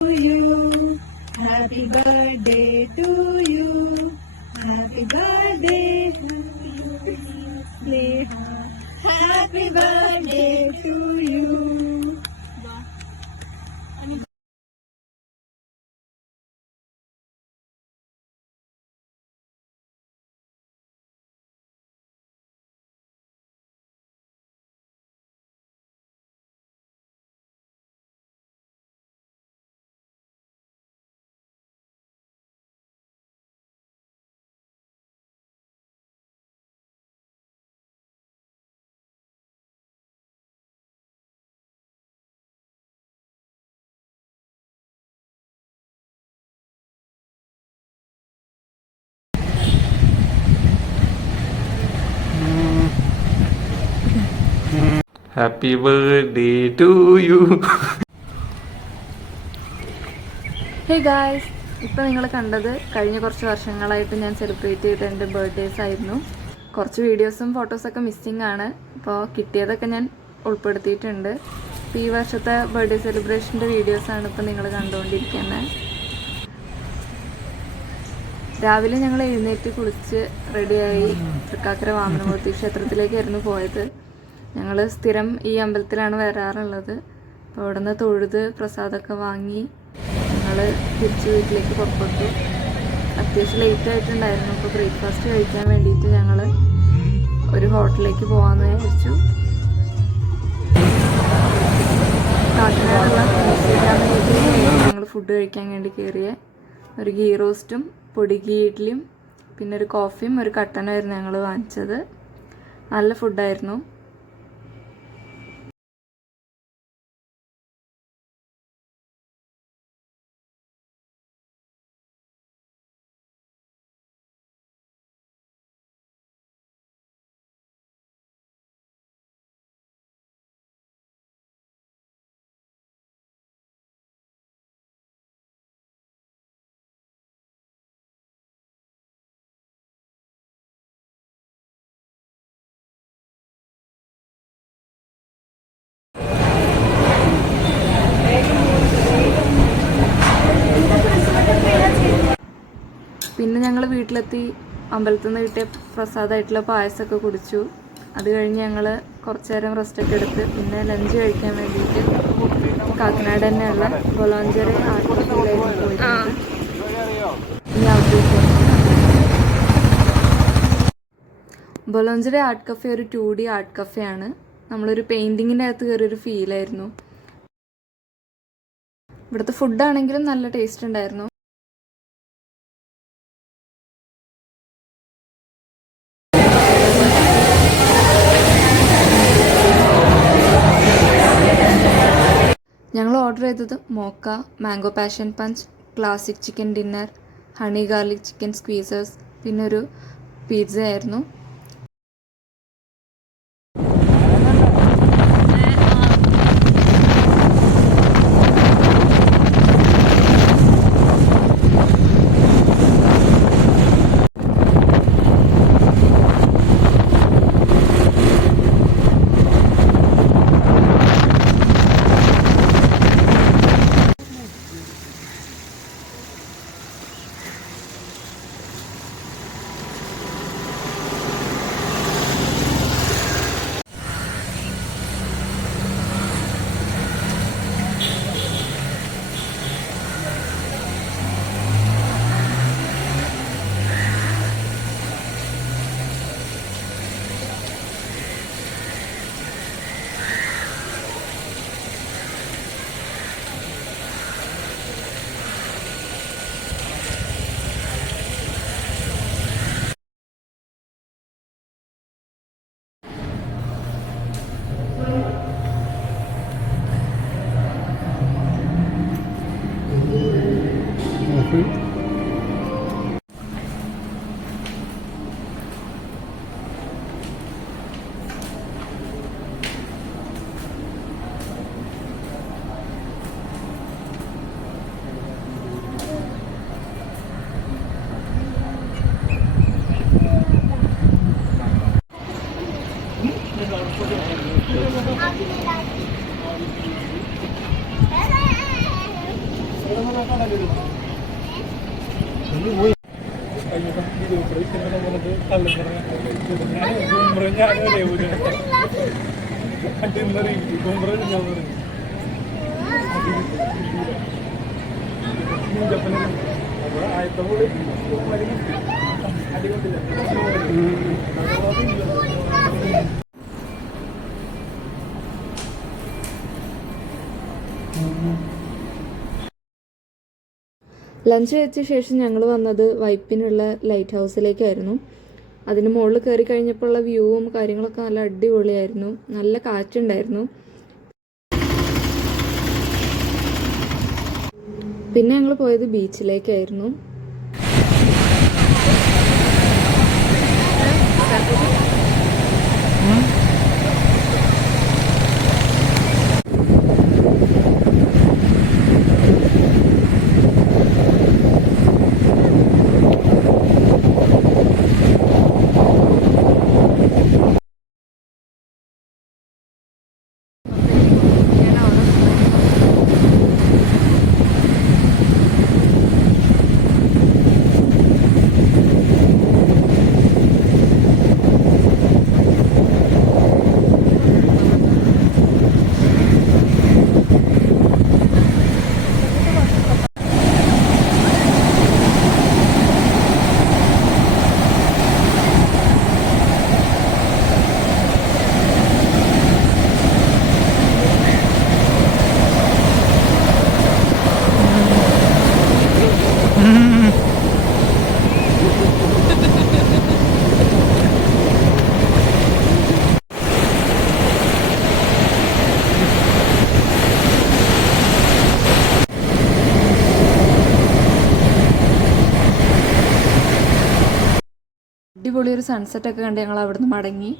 you. Happy birthday to you. Happy birthday to you. Happy birthday to you. Happy birthday to you. Hey guys, ഇപ്പോൾ നിങ്ങൾ കണ്ടത് കഴിഞ്ഞ കുറച്ച് വർഷങ്ങളായിട്ട് ഞാൻ സെലിബ്രേറ്റ് ചെയ്ത എൻ്റെ ബർത്ത്ഡേസ് ആയിരുന്നു. കുറച്ച് വീഡിയോസും ഫോട്ടോസൊക്കെ മിസ്സിങ് ആണ്. അപ്പോൾ കിട്ടിയതൊക്കെ ഞാൻ ഉൾപ്പെടുത്തിയിട്ടുണ്ട്. ഇപ്പോൾ ഈ വർഷത്തെ ബർത്ത്ഡേ സെലിബ്രേഷൻ്റെ വീഡിയോസാണ് ഇപ്പോൾ നിങ്ങൾ കണ്ടുകൊണ്ടിരിക്കുന്നത്. രാവിലെ ഞങ്ങൾ എഴുന്നേറ്റ് കുളിച്ച് റെഡിയായി തൃക്കാക്കര വാമനമൂർത്തി ക്ഷേത്രത്തിലേക്കായിരുന്നു പോയത്. ഞങ്ങൾ സ്ഥിരം ഈ അമ്പലത്തിലാണ് വരാറുള്ളത്. അപ്പോൾ അവിടെ നിന്ന് തൊഴുത് പ്രസാദമൊക്കെ വാങ്ങി ഞങ്ങൾ തിരിച്ച് വീട്ടിലേക്ക് പുറപ്പെട്ടു. അത്യാവശ്യം ലേറ്റ് ആയിട്ടുണ്ടായിരുന്നു. അപ്പോൾ ബ്രേക്ക്ഫാസ്റ്റ് കഴിക്കാൻ വേണ്ടിയിട്ട് ഞങ്ങൾ ഒരു ഹോട്ടലിലേക്ക് പോകാമെന്ന് വിചാരിച്ചു. കാക്കനാടുള്ള ഞങ്ങൾ ഫുഡ് കഴിക്കാൻ വേണ്ടി കയറിയ ഒരു ഗീ റോസ്റ്റും പൊടിഗീ ഇഡ്ഡലിയും പിന്നെ ഒരു കോഫിയും ഒരു കട്ടനായിരുന്നു ഞങ്ങൾ വാങ്ങിച്ചത്. നല്ല ഫുഡായിരുന്നു. പിന്നെ ഞങ്ങൾ വീട്ടിലെത്തി അമ്പലത്തിൽ നിന്ന് കിട്ടിയ പ്രസാദമായിട്ടുള്ള പായസമൊക്കെ കുടിച്ചു. അത് കഴിഞ്ഞ് ഞങ്ങൾ കുറച്ച് നേരം റെസ്റ്റൊക്കെ എടുത്ത് പിന്നെ ലഞ്ച് കഴിക്കാൻ വേണ്ടിയിട്ട് കാക്കനാട് തന്നെയുള്ള ബൊളോഞ്ചേരി ആർട്ട് കഫേയിലായിരുന്നു പോയിരുന്നത്. ബൊളോഞ്ചേരി ആർട്ട് കഫേ ഒരു 2D ആർട്ട് കഫേ ആണ്. നമ്മളൊരു പെയിൻറ്റിങ്ങിൻ്റെ അകത്ത് കയറിയൊരു ഫീലായിരുന്നു. ഇവിടുത്തെ ഫുഡാണെങ്കിലും നല്ല ടേസ്റ്റ് ഉണ്ടായിരുന്നു. ഞങ്ങൾ ഓർഡർ ചെയ്തത് mocha, mango passion punch, classic chicken dinner, honey garlic chicken squeezers പിന്നെ ഒരു പിസ്സ ആയിരുന്നു. ലഞ്ച് കഴിച്ച ശേഷം ഞങ്ങൾ വന്നത് വൈപ്പിനുള്ള ലൈറ്റ് ഹൗസിലേക്കായിരുന്നു. അതിന് മുകളിൽ കയറി കഴിഞ്ഞപ്പോഴുള്ള വ്യൂവും കാര്യങ്ങളൊക്കെ നല്ല അടിപൊളിയായിരുന്നു. നല്ല കാറ്റുണ്ടായിരുന്നു. പിന്നെ ഞങ്ങൾ പോയത് ബീച്ചിലേക്കായിരുന്നു. അടിപൊളി ഒരു സൺസെറ്റ് ഒക്കെ കണ്ട് ഞങ്ങൾ അവിടുന്ന് മടങ്ങി.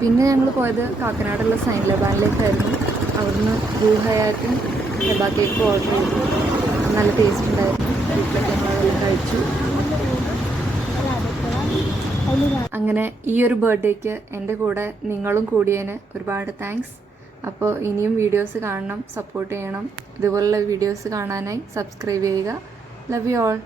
പിന്നെ ഞങ്ങൾ പോയത് കാക്കനാടുള്ള സൈൻ ലബാനിലേക്കായിരുന്നു. അവിടുന്ന് ഗൂഹയായിട്ടും ലബാ കേക്ക് ഓർഡർ ചെയ്തു. നല്ല ടേസ്റ്റ് ഉണ്ടായിരുന്നു. വീട്ടിലൊക്കെ ഞങ്ങളതെല്ലാം കഴിച്ചു. അങ്ങനെ ഈ ഒരു ബർത്ത്ഡേക്ക് എൻ്റെ കൂടെ നിങ്ങളും കൂടിയതിന് ഒരുപാട് താങ്ക്സ്. അപ്പോൾ ഇനിയും വീഡിയോസ് കാണണം, സപ്പോർട്ട് ചെയ്യണം. ഇതുപോലുള്ള വീഡിയോസ് കാണാനായി സബ്സ്ക്രൈബ് ചെയ്യുക. Love you all.